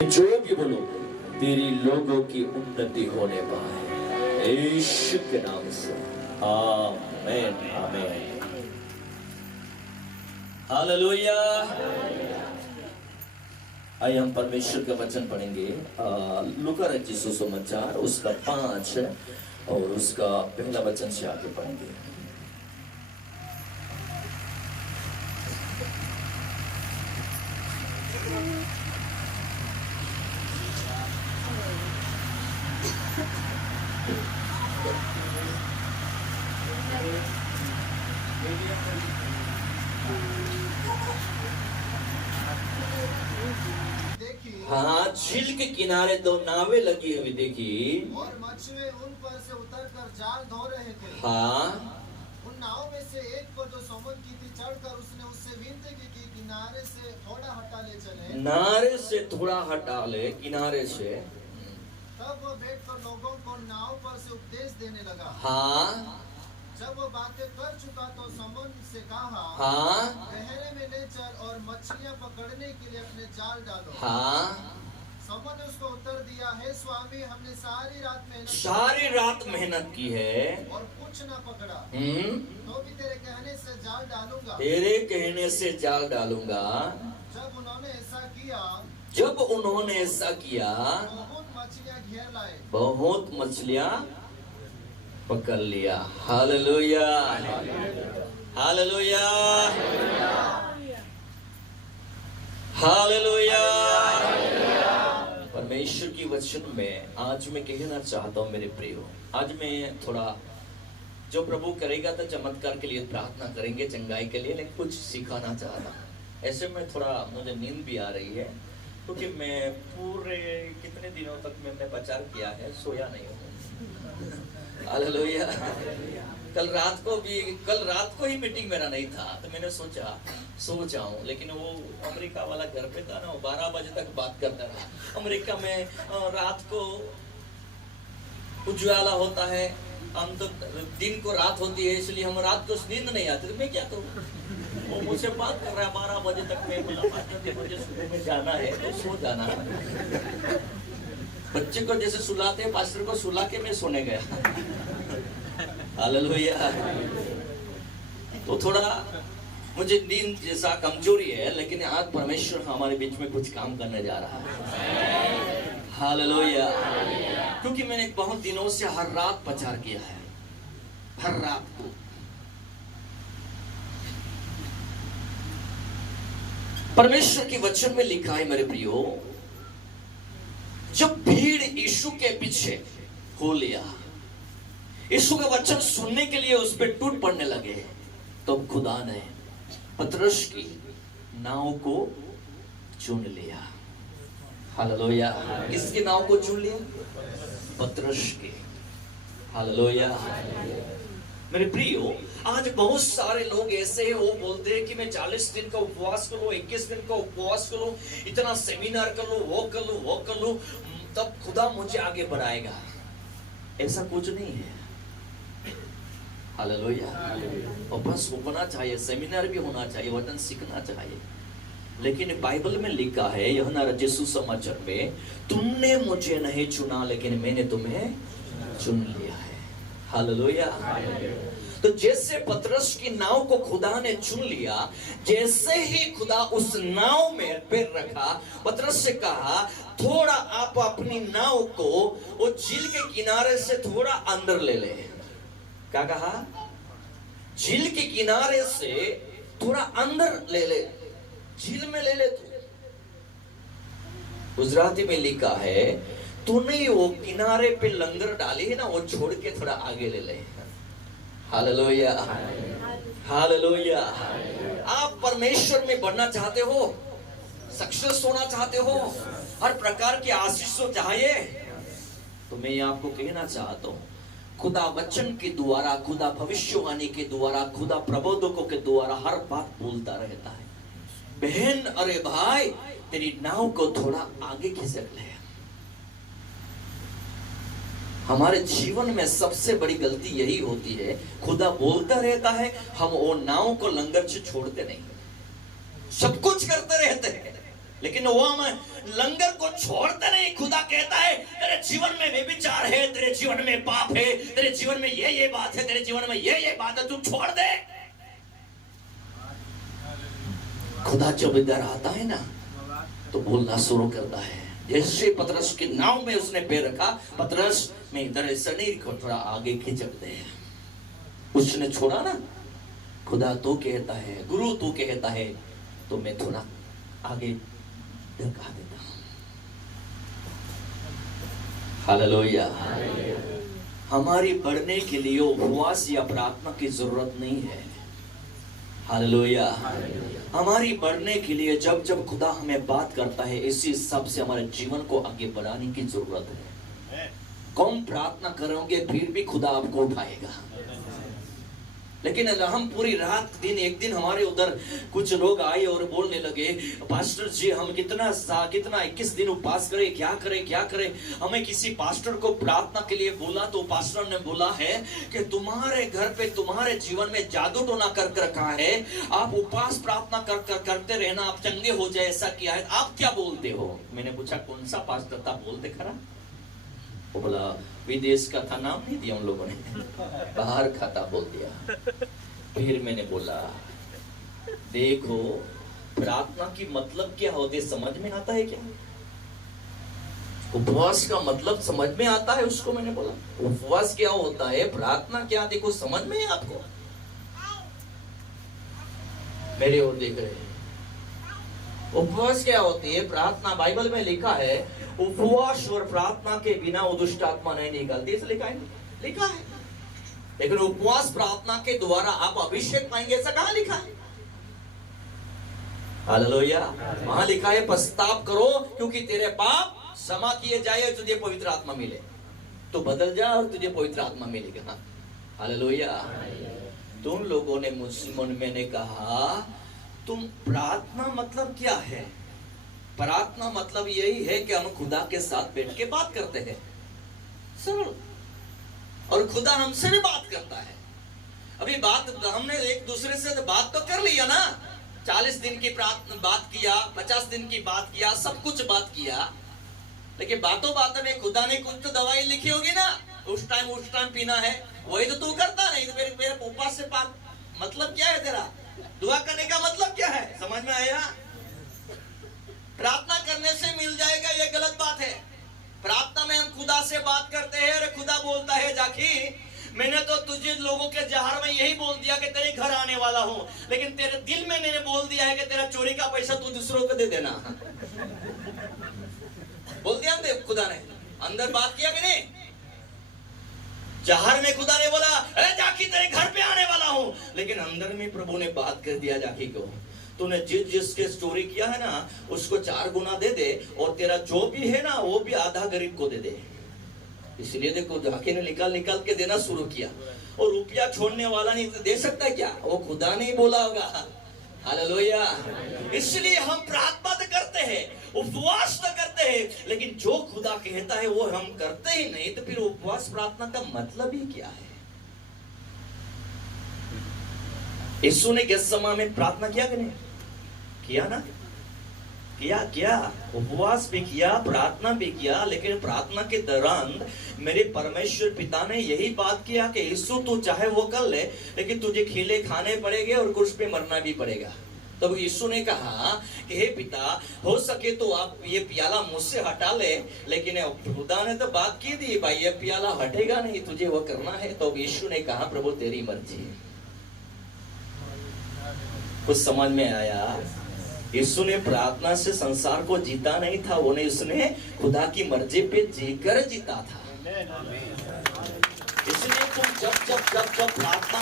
जो भी बोलो तेरी लोगों की उन्नति होने पाए यीशु के नाम से। आमीन आमीन हालेलुया। आइए हम परमेश्वर का वचन पढ़ेंगे। लूका रचित सुसमाचार उसका 5 और उसका पहला वचन से आगे पढ़ेंगे। हाँ, झील के किनारे 2 नावें लगी हुई देखी और मछुए उन पर से उतरकर जाल धो रहे थे। हाँ, उन नाव में से एक को जो समुद्र की थी चढ़कर उसने उससे विनती की कि किनारे से थोड़ा हटा ले चले। नारे से थोड़ा हटा ले किनारे से। तब वो बैठकर लोगों को नाव पर से उपदेश देने लगा। हाँ, जब वो बातें कर चुका तो समुद्र से कहा, हाँ, गहरे में ले चल और मछलियां पकड़ने के लिए अपने जाल डालो। हाँ, समुद्र ने उसको उत्तर दिया, हे स्वामी, हमने सारी रात मेहनत की है और कुछ न पकड़ा, तो भी तेरे कहने से जाल डालूंगा। तेरे कहने से जाल डालूंगा। जब उन्होंने ऐसा किया बहुत मछलियां घेर लाए, बहुत मछलियां पकड़ लिया। Hallelujah hallelujah hallelujah. परमेश्वर की वचन में आज मैं कहना चाहता हूँ मेरे प्रियो, आज मैं थोड़ा जो प्रभु करेगा तो चमत्कार के लिए प्रार्थना करेंगे, चंगाई के लिए, लेकिन कुछ सिखाना चाहता हूँ। ऐसे में थोड़ा मुझे नींद भी आ रही है क्योंकि मैं पूरे कितने दिनों तक मैंने प्रचार किया है, सोया नहीं हूँ। हालेलुया। कल रात को ही मीटिंग मेरा नहीं था तो मैंने सोचा सो जाऊं, लेकिन वो अमेरिका वाला घर पे था ना, वो 12 बजे तक बात करता रहा। अमेरिका में रात को उज्ज्वला होता है, हम तो दिन को रात होती है, इसलिए हम रात को नींद नहीं आती। तो मैं क्या करूं? वो मुझसे बात कर रहा है 12 बजे तक। मैं बोला मुझे सुबह में जाना है तो सो जाना है। बच्चे को जैसे सुलाते हैं, पास्टर को सुला के मैं सोने गया। हालेलुया। तो थोड़ा मुझे नींद जैसा कमजोरी है, लेकिन आज परमेश्वर हमारे बीच में कुछ काम करने जा रहा है। हालेलुया। क्योंकि मैंने बहुत दिनों से हर रात प्रचार किया है, हर रात को। परमेश्वर की वचन में लिखा है मेरे प्रियो, जब भीड़ यीशु के पीछे हो लिया, यीशु का वचन सुनने के लिए उस पर टूट पड़ने लगे, तो खुदा ने पतरस की नाव को चुन लिया। हालेलुया। किसकी नाव को चुन लिया? पतरस की। हालेलुया। मेरे प्रियो, आज बहुत सारे लोग ऐसे हैं, वो बोलते हैं कि मैं 40 दिन का उपवास कर लूं, 21 दिन का उपवास कर लूं, इतना सेमिनार कर लूं, वो कर लूं, तब खुदा मुझे आगे बढ़ाएगा। ऐसा कुछ नहीं है। हालेलुया। उपवास होना चाहिए, सेमिनार भी होना चाहिए, वचन सीखना चाहिए, लेकिन बाइबल में लिखा है यूहन्ना रचित सुसमाचार में, तुमने मुझे नहीं चुना लेकिन मैंने तुम्हें चुन लिया है। हालेलुया। तो जैसे पतरस की नाव को खुदा ने चुन लिया, जैसे ही खुदा उस नाव में पैर रखा, पतरस से कहा थोड़ा आप अपनी नाव को वो झील के किनारे से थोड़ा अंदर ले ले। क्या कहा? झील के किनारे से थोड़ा अंदर ले ले, झील में ले ले। तू गुजराती में लिखा है, तूने वो किनारे पे लंगर डाली है ना, वो छोड़ के थोड़ा आगे ले ले। Hallelujah hallelujah. आप परमेश्वर में बढ़ना चाहते हो, सक्सेस होना चाहते हो, हर प्रकार की आशीष चाहिए, तो मैं आपको कहना चाहता हूँ, खुदा वचन के द्वारा, खुदा भविष्यवाणी के द्वारा, खुदा प्रबोधकों के द्वारा हर बात बोलता रहता है। बहन, अरे भाई, तेरी नाव को थोड़ा आगे खिसक ले। हमारे जीवन में सबसे बड़ी गलती यही होती है, खुदा बोलता रहता है, हम वो नाव को लंगर से छोड़ते नहीं, सब कुछ करते रहते हैं, लेकिन वो हम लंगर को छोड़ते नहीं। खुदा कहता है तेरे जीवन में व्यभिचार है, तेरे जीवन में पाप है, तेरे जीवन में ये बात है, तेरे जीवन में ये बात है, तू छोड़ दे। खुदा जब इधर आता है ना तो बोलना शुरू करता है। जैसे पतरस की नाव में उसने पैर रखा, पतरस में इधर ऐसा नहीं, थोड़ा आगे खिंचक दे। उसने छोड़ा ना, खुदा तो कहता है, गुरु तो कहता है, तो मैं थोड़ा आगे धक्का देता हूं। हालेलुया। हमारी बढ़ने के लिए उपवास या प्रार्थना की जरूरत नहीं है। हालेलुया। हमारी बढ़ने के लिए जब जब खुदा हमें बात करता है, इसी हिसाब से हमारे जीवन को आगे बढ़ाने की जरूरत है। कम प्रार्थना करोगे फिर भी खुदा आपको उठाएगा। लेकिन हम पूरी रात दिन, एक दिन हमारे उधर कुछ लोग आए और बोलने लगे, पास्टर जी हम कितना 21 दिन उपवास करें, क्या करें। हमें किसी पास्टर को प्रार्थना के लिए बोला, तो पास्टर ने बोला है कि तुम्हारे घर पे, तुम्हारे जीवन में जादू टोना कर रखा है, आप उपवास प्रार्थना करते रहना, आप चंगे हो जाए, ऐसा किया है, आप क्या बोलते हो। मैंने पूछा कौन सा पास्टर था, बोलते खरा। वो बोला विदेश का था, नाम नहीं दिया उन लोगों ने, बाहर का था बोल दिया। फिर मैंने बोला देखो प्रार्थना की मतलब क्या होती है, समझ में आता है क्या? उपवास का मतलब समझ में आता है उसको? मैंने बोला उपवास क्या होता है, प्रार्थना क्या, देखो समझ में है आपको? मेरे ओर देख रहे हैं। उपवास क्या होती है, प्रार्थना बाइबल में लिखा है उपवास और प्रार्थना के बिना वो दुष्ट आत्मा नहीं निकलती, इसे लिखा है। लेकिन उपवास प्रार्थना के द्वारा आप अभिषेक पाएंगे, ऐसा कहां लिखा है? हालेलुया। वहां लिखा है पश्चाताप करो क्योंकि तेरे पाप क्षमा किए जाए, तुझे पवित्र आत्मा मिले। तो बदल जा और तुझे पवित्र आत्मा मिलेगा। हालेलुया। तुम लोगों ने मैंने कहा तुम प्रार्थना मतलब क्या है? प्रार्थना मतलब यही है कि हम खुदा के साथ बैठ के बात करते हैं, सरल, और खुदा हमसे भी बात करता है। अभी बात हमने एक दूसरे से बात तो कर लिया ना, 40 दिन की प्रार्थना बात किया, 50 दिन की बात किया, सब कुछ बात किया, लेकिन बातों में खुदा ने कुछ तो दवाई लिखी होगी ना, उस टाइम पीना है, वही तो तू करता नहीं। तो मेरे उपवास से बात मतलब क्या है तेरा? दुआ करने का मतलब क्या है? समझ में आया? प्रार्थना करने से मिल जाएगा, ये गलत बात है। प्रार्थना में हम खुदा से बात करते हैं, अरे खुदा बोलता है जाकी मैंने तो तुझे लोगों के जहर में यही बोल दिया कि तेरे घर आने वाला हूं, लेकिन तेरे दिल में मैंने बोल दिया है कि तेरा चोरी का पैसा तू दूसरों को दे देना। बोल दिया खुदा ने, अंदर बात किया कि नहीं? जहर में खुदा ने बोला अरे जाकी तेरे घर पे आने वाला हूं, लेकिन अंदर में प्रभु ने बात कर दिया जाकी को, तूने जिसके चोरी किया है ना उसको 4 गुना दे दे, और तेरा जो भी है ना वो भी आधा गरीब को दे दे। इसलिए देखो जाकी ने निकाल के देना शुरू किया, और रुपया छोड़ने वाला नहीं दे सकता क्या? वो खुदा नहीं बोला होगा। हालेलुया। इसलिए हम प्रार्थना तो करते हैं, उपवास तो करते हैं, लेकिन जो खुदा कहता है वो हम करते ही नहीं, तो फिर उपवास प्रार्थना का मतलब ही क्या है? यीशु ने गेत्सेमनी में प्रार्थना किया कि नहीं किया ना? किया उपवास भी किया, प्रार्थना भी किया, लेकिन प्रार्थना के दौरान मेरे परमेश्वर पिता ने यही बात किया कि यीशु तू चाहे वो कर ले, लेकिन तुझे खीले खाने पड़ेंगे और क्रूस पे मरना भी पड़ेगा। तब यीशु ने कहा कि हे पिता हो सके तो आप ये प्याला मुझसे हटा ले, लेकिन खुदा ने तो बात की दी भाई ये प्याला हटेगा नहीं, तुझे वो करना है। तो यीशु ने कहा प्रभु तेरी मर्जी है। कुछ समझ में आया? यीशु ने प्रार्थना से संसार को जीता नहीं था, उसने खुदा की मर्जी पे जीकर जीता था। इसलिए तुम जब प्रार्थना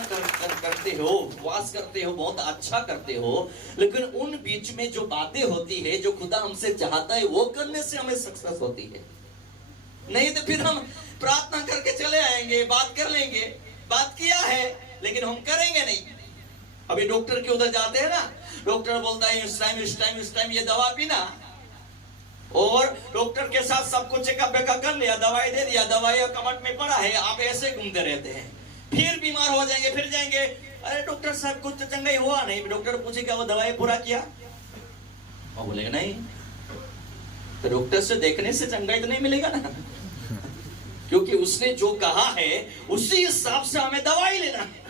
करते हो, उपवास करते हो, बहुत अच्छा करते हो, लेकिन उन बीच में जो बातें होती है, जो खुदा हमसे चाहता है वो करने से हमें सक्सेस होती है। नहीं तो फिर हम प्रार्थना करके चले आएंगे, बात कर लेंगे, बात किया है लेकिन हम करेंगे नहीं। अभी डॉक्टर के उधर जाते हैं ना, डॉक्टर बोलता है इस टाइम ये दवा पीना, और डॉक्टर के साथ सब कुछ चेकअप कर लिया, दवाई दे दिया, दवाई कमट में पड़ा है, आप ऐसे घूमते रहते हैं, फिर बीमार हो जाएंगे, फिर जाएंगे अरे डॉक्टर साहब कुछ चंगा ही हुआ नहीं। डॉक्टर पूछेगा वो दवाई पूरा किया? वो बोलेगा नहीं, तो डॉक्टर से देखने से चंगाई तो नहीं मिलेगा ना, क्योंकि उसने जो कहा है उसी हिसाब से हमें दवाई लेना है।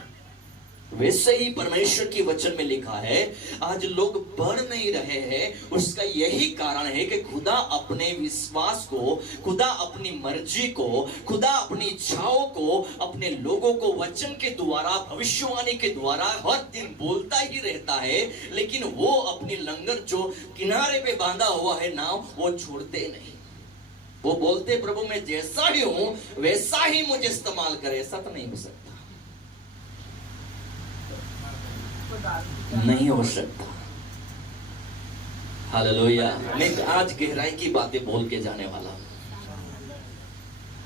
वैसे ही परमेश्वर की वचन में लिखा है, आज लोग बढ़ नहीं रहे हैं, उसका यही कारण है कि खुदा अपने विश्वास को, खुदा अपनी मर्जी को, खुदा अपनी इच्छाओं को अपने लोगों को वचन के द्वारा, भविष्यवाणी के द्वारा हर दिन बोलता ही रहता है, लेकिन वो अपनी लंगर जो किनारे पे बांधा हुआ है नाव, वो छोड़ते नहीं। वो बोलते प्रभु मैं जैसा ही हूं वैसा ही मुझे इस्तेमाल करे। ऐसा तो नहीं हो सकता, नहीं हो सकता। हालेलुया। मैं आज गहराई की बातें बोल के जाने वाला हूं।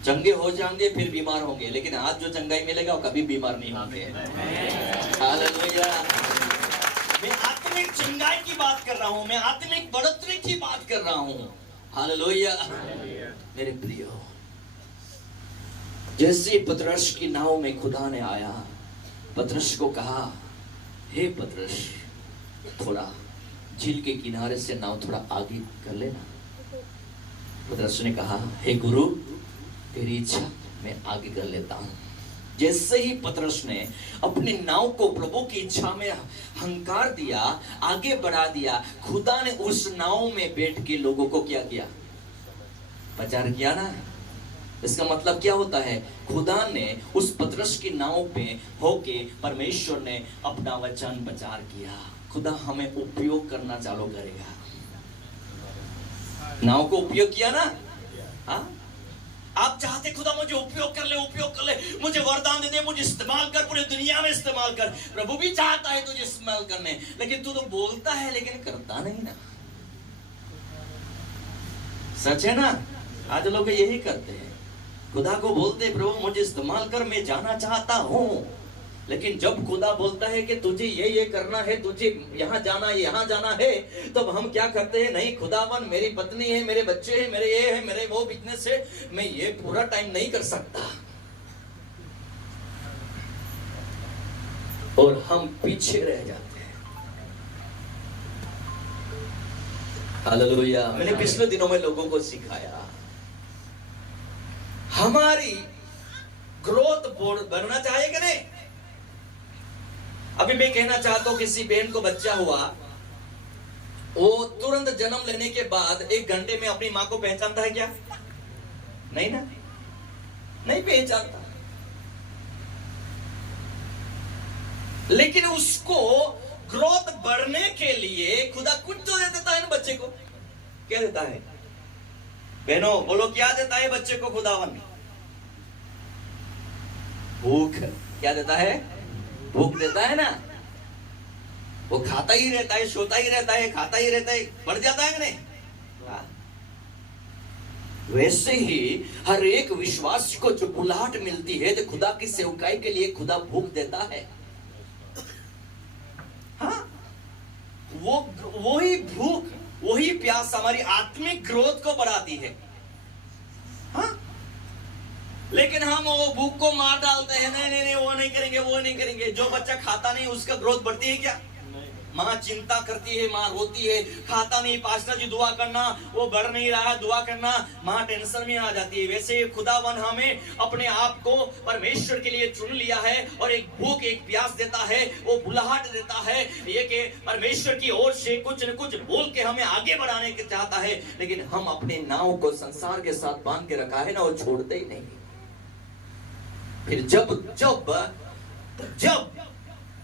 चंगे हो जाएंगे फिर बीमार होंगे, लेकिन आज जो चंगाई मिलेगा वो कभी बीमार नहीं होंगे। हालेलुया। मैं आत्मिक चंगाई की बात कर रहा हूं, मैं आत्मिक बढ़ोतरी की बात कर रहा हूं। हालेलुया। मेरे प्रियो, जैसे पतरस की नाव में खुदा ने आया, पतरस को कहा, हे पतरस थोड़ा झील के किनारे से नाव थोड़ा आगे कर लेना। पतरस ने कहा, हे गुरु तेरी इच्छा, मैं आगे कर लेता हूं। जैसे ही पतरस ने अपनी नाव को प्रभु की इच्छा में हंकार दिया, आगे बढ़ा दिया, खुदा ने उस नाव में बैठ के लोगों को क्या किया? प्रचार किया ना। इसका मतलब क्या होता है? खुदा ने उस पतरस की नाव पे होके परमेश्वर ने अपना वचन प्रचार किया। खुदा हमें उपयोग करना चालू करेगा। नाव को उपयोग किया ना। हाँ, आप चाहते खुदा मुझे उपयोग कर ले, उपयोग कर ले, मुझे वरदान दे दे, मुझे इस्तेमाल कर, पूरी दुनिया में इस्तेमाल कर। प्रभु भी चाहता है तुझे इस्तेमाल करने, लेकिन तू तो बोलता है लेकिन करता नहीं ना। सच है ना? आज लोग यही करते हैं, खुदा को बोलते प्रभु मुझे इस्तेमाल कर, मैं जाना चाहता हूं, लेकिन जब खुदा बोलता है कि तुझे ये करना है, तुझे यहाँ जाना है, यहाँ जाना है, तब हम क्या करते हैं? नहीं खुदावन, मेरी पत्नी है, मेरे बच्चे हैं, मेरे ये है, मेरे वो बिजनेस है, मैं ये पूरा टाइम नहीं कर सकता, और हम पीछे रह जाते हैं। हालेलुया। मैंने पिछले दिनों में लोगों को सिखाया, हमारी ग्रोथ बोर्ड बनना चाहिए कि नहीं? अभी मैं कहना चाहता हूं, किसी बहन को बच्चा हुआ, वो तुरंत जन्म लेने के बाद 1 घंटे में अपनी मां को पहचानता है क्या? नहीं ना, नहीं पहचानता। लेकिन उसको ग्रोथ बढ़ने के लिए खुदा कुछ तो दे देता है ना बच्चे को। क्या देता है बहनों? बोलो क्या देता है बच्चे को खुदावन? भूख। क्या देता है? भूख देता है ना। वो खाता ही रहता है, सोता ही रहता है, खाता ही रहता है, बढ़ जाता है कि नहीं? वैसे ही हर एक विश्वास को जो बुलाहट मिलती है, तो खुदा की सेवकाई के लिए खुदा भूख देता है। हाँ, वो ही भूख, वही प्यास हमारी आत्मिक ग्रोथ को बढ़ाती है। हाँ? लेकिन हम वो भूख को मार डालते हैं, नहीं नहीं नहीं वो नहीं करेंगे, वो नहीं करेंगे। जो बच्चा खाता नहीं उसका ग्रोथ बढ़ती है क्या? माँ चिंता करती है, माँ रोती है, खाता नहीं, पास्टर जी दुआ करना, वो बढ़ नहीं रहा है, दुआ करना, माँ टेंशन में आ जाती है। वैसे खुदावन हमें अपने आप को परमेश्वर के लिए चुन लिया है, और एक भूख, एक प्यास देता है, वो बुलाहट देता है, ये कि परमेश्वर की ओर से कुछ न कुछ बोल के हमें आगे बढ़ाने के चाहता है। लेकिन हम अपने नाव को संसार के साथ बांध के रखा है ना, वो छोड़ते ही नहीं। फिर जब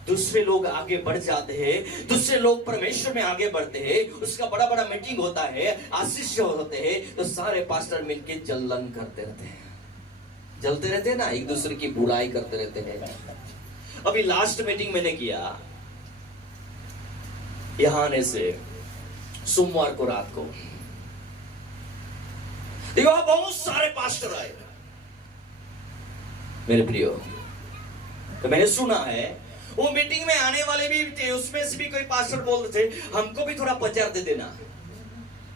दूसरे लोग आगे बढ़ जाते हैं, दूसरे लोग परमेश्वर में आगे बढ़ते हैं, उसका बड़ा बड़ा मीटिंग होता है, आशीष होते हैं, तो सारे पास्टर मिलके जलन करते रहते हैं, जलते रहते हैं ना, एक दूसरे की बुराई करते रहते हैं। अभी लास्ट मीटिंग मैंने किया यहां आने से सोमवार को रात को, देखो बहुत सारे पास्टर आए मेरे प्रियो। तो मैंने सुना है वो मीटिंग में आने वाले भी थे, उसमें से भी कोई पास्टर बोल रहे थे हमको भी थोड़ा प्रचार दे देना।